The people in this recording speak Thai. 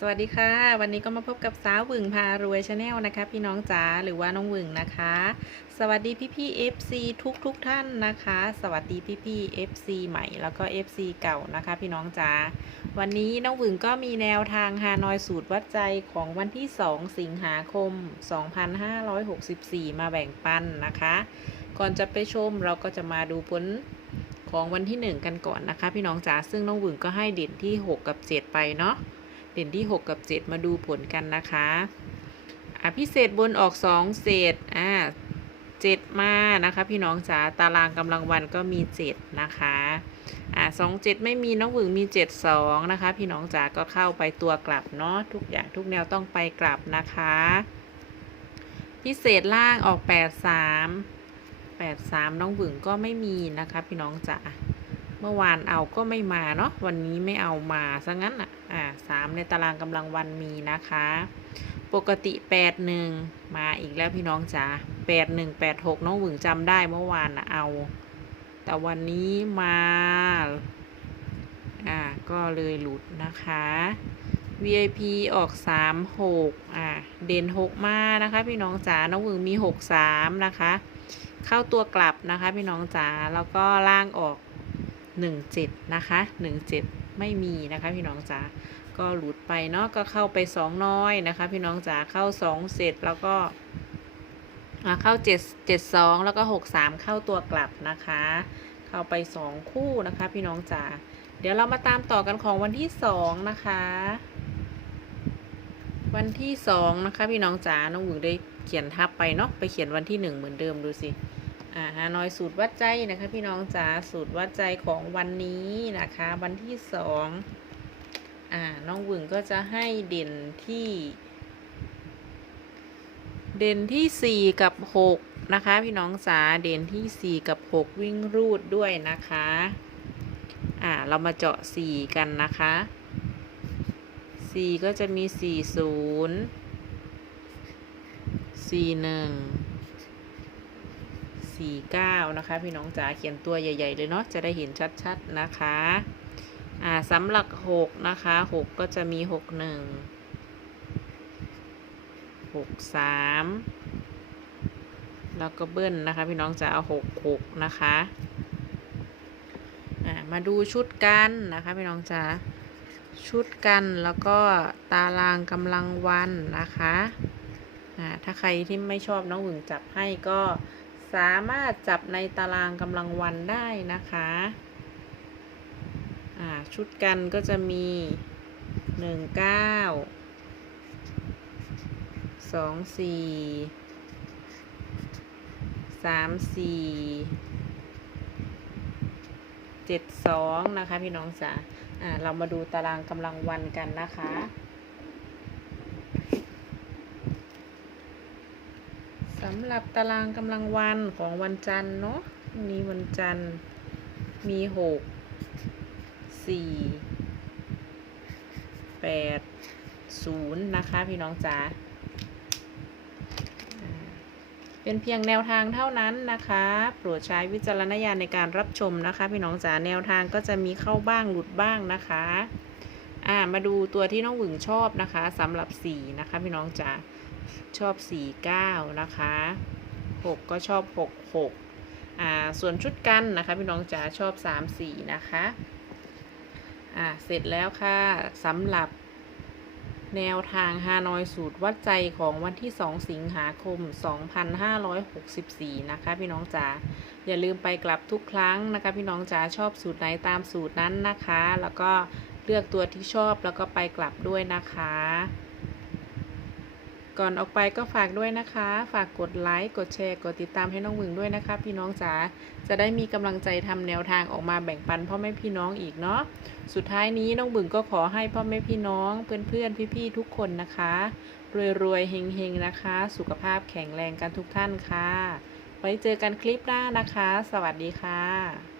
สวัสดีค่ะ วันนี้ก็มาพบกับสาววึงพารวยชาแนลนะคะ พี่น้องจ๋าหรือว่าน้องวึงนะคะ สวัสดีพี่พี่ๆ FC ทุกทุกท่านนะคะ สวัสดีพี่พี่ๆ FC ใหม่แล้วก็ FC เก่านะคะ พี่น้องจ๋าวันนี้น้องวึงก็มีแนวทางฮานอยสูตรวัดใจของวันที่ 2 สิงหาคม 2564 มาแบ่งปันนะคะ ก่อนจะไปชมเราก็จะมาดูผลของวันที่ 1 กันก่อนนะคะ พี่น้องจ๋าซึ่งน้องวึงก็ให้เด่นที่ 6 กับ 7 ไปเนาะ ด่นที่ 6 กับ 7 มาดูผลกันนะคะอะพิเศษบนออก 2 เศษอ่า7มานะคะพี่น้องจ๋าตารางกำลังวันก็มี 7 นะคะอ่า2 7ไม่มีน้องหวึงมี 7 2 นะคะ พี่น้องจ๋าก็เข้าไปตัวกลับเนาะทุกอย่างทุกแนวต้องไปกลับนะคะ พิเศษล่างออก 8 3 8 3 น้องหวึงก็ไม่มีนะคะพี่น้องจ๋าเมื่อวานเอาก็ไม่มาเนาะวันนี้ไม่เอามาซะงั้นอะอ่า สามในตารางกำลังวันมีนะคะ ปกติแปดหนึ่งมาอีกแล้วพี่น้องจ๋าแปดหนึ่งแปดหกน้องหวึงจำได้เมื่อวานนะเอา แต่วันนี้มา อ่า ก็เลยหลุดนะคะ VIP ออกสามหกอ่า เด่นหกมานะคะ พี่น้องจ๋า น้องหวึงมีหกสามนะคะ เข้าตัวกลับนะคะ พี่น้องจ๋า แล้วก็ล่างออกหนึ่งเจ็ดนะคะหนึ่งเจ็ด ไม่มีนะคะพี่น้องจ๋าก็หลุดไปเนาะก็เข้าไปสองน้อยนะคะ พี่น้องจ๋าเข้าสองเสร็จแล้วก็เข้าเจ็ดเจ็ดสองแล้วก็หกสามเข้าตัวกลับนะคะ เข้าไปสองคู่นะคะ พี่น้องจ๋าเดี๋ยวเรามาตามต่อกันของวันที่สองนะคะ วันที่สองนะคะ พี่น้องจ๋าน้องหวึงได้เขียนทับไปเนาะไปเขียนวันที่หนึ่งเหมือนเดิมดูสิ อ่าฮานอยสูตรวัดใจนะคะ พี่น้องจ๋าสูตรวัดใจของวันนี้นะคะ วันที่สองอ่าน้องวึงก็จะให้เด่นที่ เด่นที่สี่กับหกนะคะ พี่น้องจ๋าเด่นที่สี่กับหกวิ่งรูดด้วยนะคะอ่าเรามาเจาะสี่กันนะคะสี่ก็จะมีสี่ศูนย์สี่หนึ่ง สี่เก้านะคะ พี่น้องจ๋าเขียนตัวใหญ่ ๆ เลยเนาะจะได้เห็นชัดๆนะคะอ่าสำหรับหกนะคะหกก็จะมีหกหนึ่งหกสามแล้วก็เบิ้ลนะคะ พี่น้องจ๋าเอาหกหกนะคะอ่ามาดูชุดกันนะคะพี่น้องจ๋าชุดกันแล้วก็ตารางกำลังวันนะคะอ่าถ้าใครที่ไม่ชอบน้องหวึงจับให้ก็ สามารถจับในตารางกำลังวันได้นะคะอ่าชุดกันก็จะมีหนึ่งเก้าสองสี่สามสี่เจ็ดสองนะคะพี่น้องจ๋าอ่าเรามาดูตารางกำลังวันกันนะคะ สำหรับตารางกำลังวันของวันจันทร์เนาะนี้วันจันทร์มีหกสี่แปดศูนย์นะคะพี่น้องจ๋าเป็นเพียงแนวทางเท่านั้นนะคะ โปรดใช้วิจารณญาณในการรับชมนะคะ พี่น้องจ๋าแนวทางก็จะมีเข้าบ้างหลุดบ้างนะคะอ่ามาดูตัวที่น้องหวึงชอบนะคะสำหรับสีนะคะพี่น้องจ๋า ชอบ 49 นะคะ 6 ก็ชอบ 66อ่าส่วนชุดกันนะคะพี่น้องจ๋าชอบ 34 นะคะอ่าเสร็จแล้วค่ะสำหรับแนวทางฮานอยสูตรวัดใจของวันที่ 2 สิงหาคม 2564 นะคะ พี่น้องจ๋าอย่าลืมไปกลับทุกครั้งนะคะ พี่น้องจ๋าชอบสูตรไหนตามสูตรนั้นนะคะ แล้วก็เลือกตัวที่ชอบแล้วก็ไปกลับด้วยนะคะ ก่อนออกไปก็ฝากด้วยนะคะ ฝากกดไลค์กดแชร์กดติดตามให้น้องหวึงด้วยนะคะ พี่น้องจ๋าจะได้มีกำลังใจทำแนวทางออกมาแบ่งปันพ่อแม่พี่น้องอีกเนาะสุดท้ายนี้น้องบึงก็ขอให้พ่อแม่พี่น้อง เพื่อนๆพี่ๆทุกคนนะคะรวยๆเฮงๆนะคะ สุขภาพแข็งแรงกันทุกท่านค่ะ ไว้เจอกันคลิปหน้านะคะ สวัสดีค่ะ